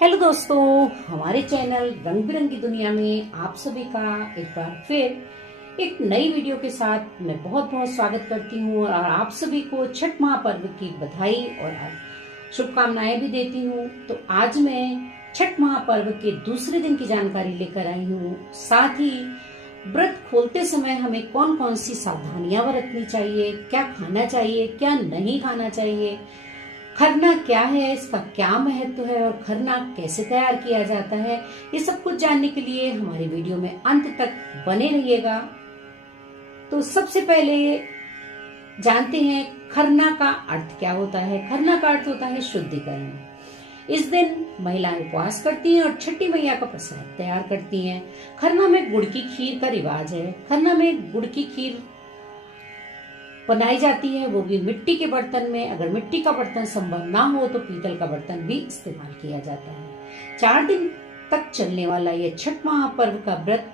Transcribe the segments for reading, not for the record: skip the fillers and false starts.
Hello दोस्तों, हमारे channel रंग बिरंगी दुनिया में आप सभी का एक बार फिर एक नई वीडियो के साथ मैं बहुत बहुत स्वागत करती हूँ और आप सभी को छठ महापर्व की बधाई और शुभकामनाएं भी देती हूँ। तो आज मैं छठ महापर्व के दूसरे दिन की जानकारी लेकर आई हूँ। साथ ही व्रत खोलते समय हमें कौन कौन सी सावधानियां बरतनी चाहिए, क्या खाना चाहिए, क्या नहीं खाना चाहिए, खरना क्या है, इसका क्या महत्व है और खरना कैसे तैयार किया जाता है, ये सब कुछ जानने के लिए हमारी वीडियो में अंत तक बने रहिएगा। तो सबसे पहले जानते हैं खरना का अर्थ क्या होता है। खरना का अर्थ होता है शुद्धिकरण। इस दिन महिलाएं उपवास करती हैं और छठी मैया का प्रसाद तैयार करती हैं। खरना में गुड़ की खीर का रिवाज है। खरना में गुड़ की खीर बनाई जाती है, वो भी मिट्टी के बर्तन में। अगर मिट्टी का बर्तन संभव ना हो तो पीतल का बर्तन भी इस्तेमाल किया जाता है। 4 दिन तक चलने वाला ये छठ महापर्व का व्रत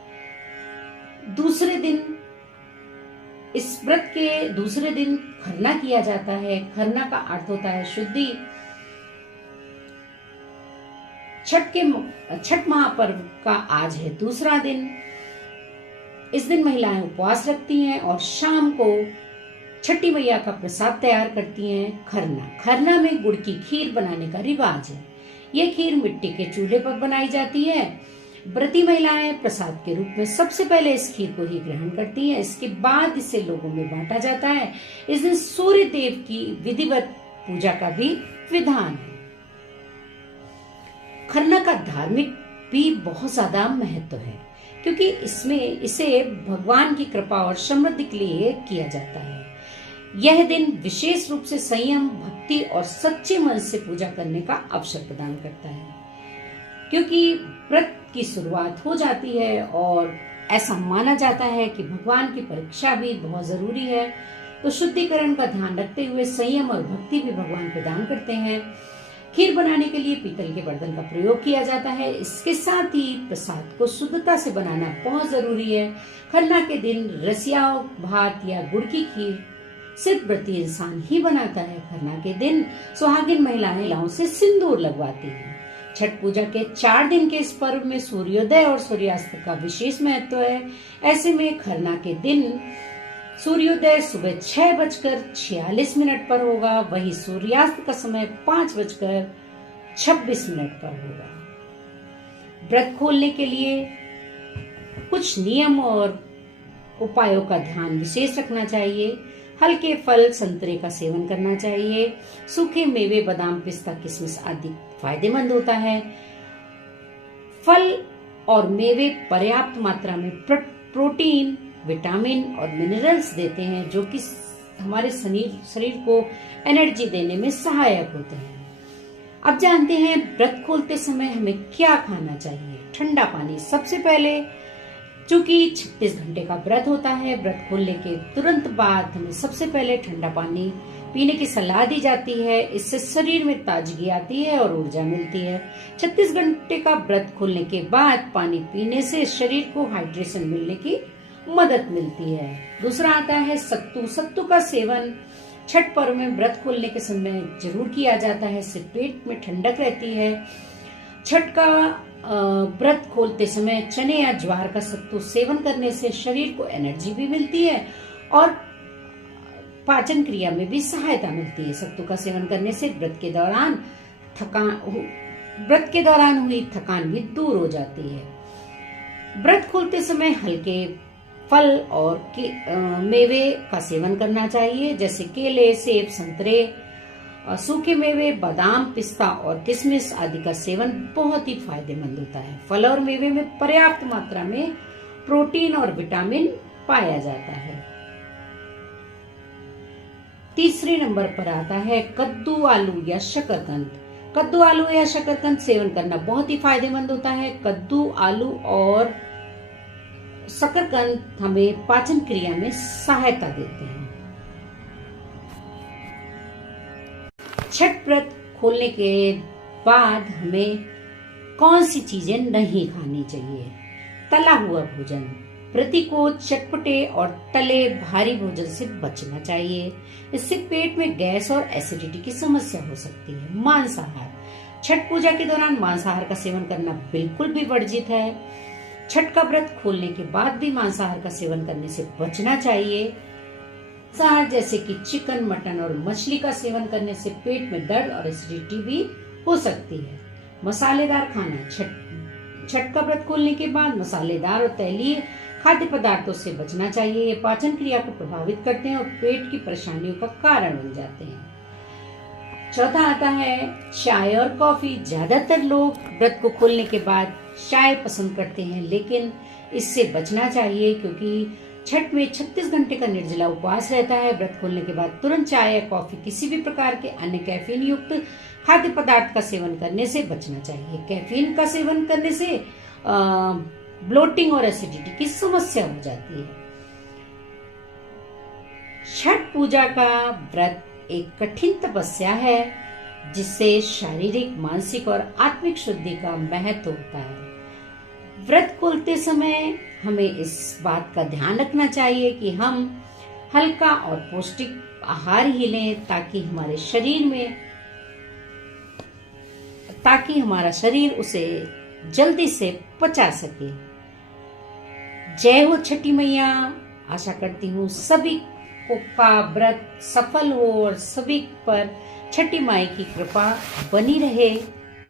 दूसरे दिन, इस व्रत के दूसरे दिन खरना किया जाता है। खरना का अर्थ होता है शुद्धि। छठ महापर्व का आज है दूसरा दिन। इस दिन महिलाएं उपवास रखती हैं और शाम को छठी मैया का प्रसाद तैयार करती हैं। खरना में गुड़ की खीर बनाने का रिवाज है। यह खीर मिट्टी के चूल्हे पर बनाई जाती है। व्रती महिलाएं प्रसाद के रूप में सबसे पहले इस खीर को ही ग्रहण करती हैं। इसके बाद इसे लोगों में बांटा जाता है। इस दिन सूर्य देव की विधिवत पूजा का भी विधान है। खरना का धार्मिक भी बहुत ज्यादा महत्व है, क्योंकि इसे भगवान की कृपा और समृद्धि के लिए किया जाता है। यह दिन विशेष रूप से संयम, भक्ति और सच्चे मन से पूजा करने का अवसर प्रदान करता है, क्योंकि व्रत की शुरुआत हो जाती है और ऐसा माना जाता है कि भगवान की परीक्षा भी बहुत जरूरी है। तो शुद्धिकरण का ध्यान रखते हुए संयम और भक्ति भी भगवान प्रदान करते हैं। खीर बनाने के लिए पीतल के बर्तन का प्रयोग किया जाता है। इसके साथ ही प्रसाद को शुद्धता से बनाना बहुत जरूरी है। खरना के दिन रसिया भात या गुड़ की खीर सिर्फ व्रती इंसान ही बनाता है। खरना के दिन सुहागिन महिलाएं से सिंदूर लगवाती हैं। छठ पूजा के 4 दिन के इस पर्व में सूर्योदय और सूर्यास्त का विशेष महत्व है। ऐसे में खरना के दिन सूर्योदय सुबह 6:46 पर होगा, वही सूर्यास्त का समय 5:26 पर होगा। व्रत खोलने के लिए कुछ नियम और उपायों का ध्यान विशेष रखना चाहिए। हल्के फल, संतरे का सेवन करना चाहिए। सूखे मेवे, बादाम, पिस्ता, किशमिश आदि फायदेमंद होता है। फल और मेवे पर्याप्त मात्रा में प्रोटीन, विटामिन और मिनरल्स देते हैं, जो कि हमारे शरीर को एनर्जी देने में सहायक होते हैं। अब जानते हैं व्रत खोलते समय हमें क्या खाना चाहिए। ठंडा पानी सबसे पहले, चूंकि 36 घंटे का व्रत होता है, व्रत खोलने के तुरंत बाद हमें सबसे पहले ठंडा पानी पीने की सलाह दी जाती है। इससे शरीर में ताजगी आती है और ऊर्जा मिलती है। 36 घंटे का व्रत खोलने के बाद पानी पीने से शरीर को हाइड्रेशन मिलने की मदद मिलती है। दूसरा आता है सत्तू। सत्तू का सेवन छठ पर्व में व्रत खोलने के समय जरूर किया जाता है। इससे पेट में ठंडक रहती है। छठ का व्रत खोलते समय चने या ज्वार का सत्तू सेवन करने से शरीर को एनर्जी भी मिलती है और पाचन क्रिया में भी सहायता मिलती है। सत्तू का सेवन करने से व्रत के दौरान हुई थकान भी दूर हो जाती है। व्रत खोलते समय हल्के फल और मेवे का सेवन करना चाहिए, जैसे केले, सेब, संतरे, सूखे मेवे, बादाम, पिस्ता और किशमिश आदि का सेवन बहुत ही फायदेमंद होता है। फल और मेवे में पर्याप्त मात्रा में प्रोटीन और विटामिन पाया जाता है। तीसरे नंबर पर आता है कद्दू, आलू या शकरकंद। कद्दू, आलू या शकरकंद सेवन करना बहुत ही फायदेमंद होता है। कद्दू, आलू और शकरकंद हमें पाचन क्रिया में सहायता देते हैं। छठ व्रत खोलने के बाद हमें कौन सी चीजें नहीं खानी चाहिए। तला हुआ भोजन। व्रती को चटपटे और तले भारी भोजन से बचना चाहिए। इससे पेट में गैस और एसिडिटी की समस्या हो सकती है। मांसाहार। छठ पूजा के दौरान मांसाहार का सेवन करना बिल्कुल भी वर्जित है। छठ का व्रत खोलने के बाद भी मांसाहार का सेवन करने से बचना चाहिए। मांसाहार जैसे कि चिकन, मटन और मछली का सेवन करने से पेट में दर्द और एसिडिटी भी हो सकती है। मसालेदार खाना, छठ का व्रत खोलने के बाद मसालेदार और तैलीय खाद्य पदार्थों से बचना चाहिए। ये पाचन क्रिया को प्रभावित करते हैं और पेट की परेशानियों का कारण बन जाते हैं। चौथा आता है चाय और कॉफी। ज्यादातर लोग व्रत को खोलने के बाद चाय पसंद करते हैं, लेकिन इससे बचना चाहिए क्योंकि छठ में 36 घंटे का निर्जला उपवास रहता है। व्रत खोलने के बाद तुरंत चाय या कॉफी, किसी भी प्रकार के अन्य कैफीन युक्त खाद्य पदार्थ का सेवन करने से बचना चाहिए। कैफीन का सेवन करने से ब्लोटिंग और एसिडिटी की समस्या हो जाती है। छठ पूजा का व्रत एक कठिन तपस्या है जिससे शारीरिक, मानसिक और आत्मिक शुद्धि का महत्व होता है। व्रत खोलते समय हमें इस बात का ध्यान रखना चाहिए कि हम हल्का और पौष्टिक आहार ही लें ताकि हमारा शरीर उसे जल्दी से पचा सके। जय हो छठी मैया। आशा करती हूँ सभी का व्रत सफल हो और सभी पर छठी माई की कृपा बनी रहे।